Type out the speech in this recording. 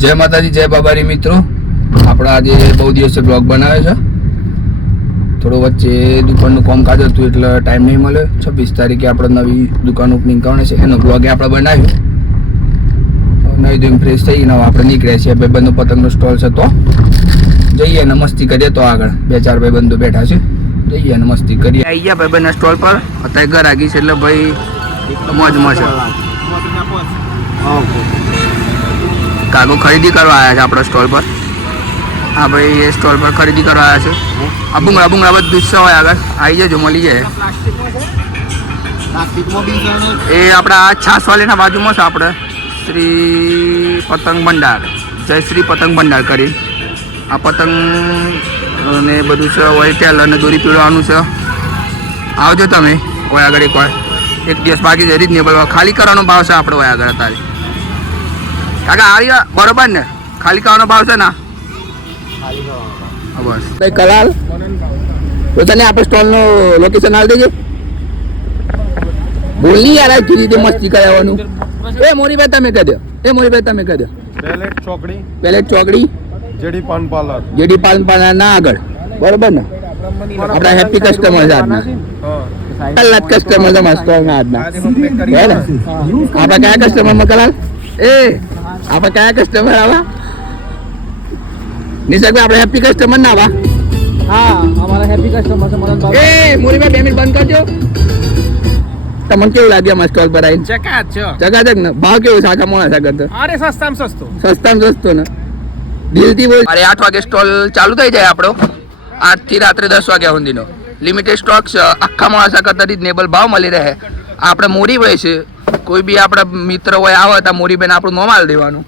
જય માતાજી, જય બાબારી મિત્રો. આપણે આજે બહુ દિવસે બ્લોગ બનાવ્યો છે. થોડો વચ્ચે દુકાનનું કામકાજ હતું એટલે ટાઈમ નહીં મળ્યો. 26 તારીખે આપણે નવી દુકાન ઓપનિંગ કરવાની છે, એનો બ્લોગ આપણે બનાવ્યો. નવી ધોઈને ફ્રેશ થઈ ગઈ, આપણે નીકળ્યા છીએ. ભાઈબંધો પતંગનો સ્ટોલ છે, તો જઈએ ને મસ્તી કરીએ. તો આગળ 2-4 ભાઈબંધો બેઠા છે, જઈએ અને મસ્તી કરીએ. આવી ગયા ભાઈબંધના સ્ટોલ પર. અત્યારે ઘર આગી છે એટલે ભાઈ મોજમાં છે. કાકો ખરીદી કરવા આવ્યા છે આપણા સ્ટોલ પર. હા ભાઈ, એ સ્ટોલ પર ખરીદી કરવા આવ્યા છે. આ ભૂંગળા બધું જ છે. હોય આગળ આવી જજો, મળી જાય. એ આપણા છાસવાલીના બાજુમાં છે. આપણે શ્રી પતંગ ભંડાર, જય શ્રી પતંગ ભંડાર કરી આ પતંગ ને બધું છે. હોય ટેલ અને દોરી પીળવાનું છે. આવજો તમે. હોય આગળ એક દિવસ બાકી છે. રીઝનેબલ ખાલી કરવાનો ભાવ છે આપણે. હોય આગળ અત્યારે કાકા આવી બરોબર ને? ખાલી કરવાનો ભાવ છે ને? બસ કઈ કલાલ તો તને આપણે સ્ટોલનો લોકેશન આવી દેજે. બોલ નહીં યાર, કઈ રીતે મસ્તી કરાવવાનું. એ મોરીભાઈ તમે કહી દો. પેલેટ ચોકડી જેડી પાન પાર્લર ના આગળ, બરોબર ને? આપણા હેપી કસ્ટમર છે આજના. કલાક કસ્ટમર તમારા સ્ટોલ ના આજના. આપણે કયા કસ્ટમરમાં કલાલ? આપણે કયા કસ્ટમર આવા? નિશાકભાઈ આપણે હેપી કસ્ટમર ના આવા? હા, અમારા હેપી કસ્ટમર છે. મને એ મોરીભાઈ 2 મિનિટ બંધ કરજો. તમને કેવું લાગે અમારા સ્ટોલ પર આવીને? ચકાચક ને. ભાવ કેવું સાચા મોણા સાગર? અરે સસ્તામાં સસ્તો ને. દિલથી બોલ. અરે 8 વાગે સ્ટોલ ચાલુ થઈ જાય આપણો. 8 થી રાત્રે 10 વાગ્યા સુધીનો લિમિટેડ સ્ટોક છે. આખા મોણા સાગર રીઝનેબલ ભાવ મળી રહે. આપણે મોરીભાઈ છે. કોઈ બી આપણા મિત્ર હોય આવે તો મોરીભાઈને આપણું નોમ આલી દેવાનું.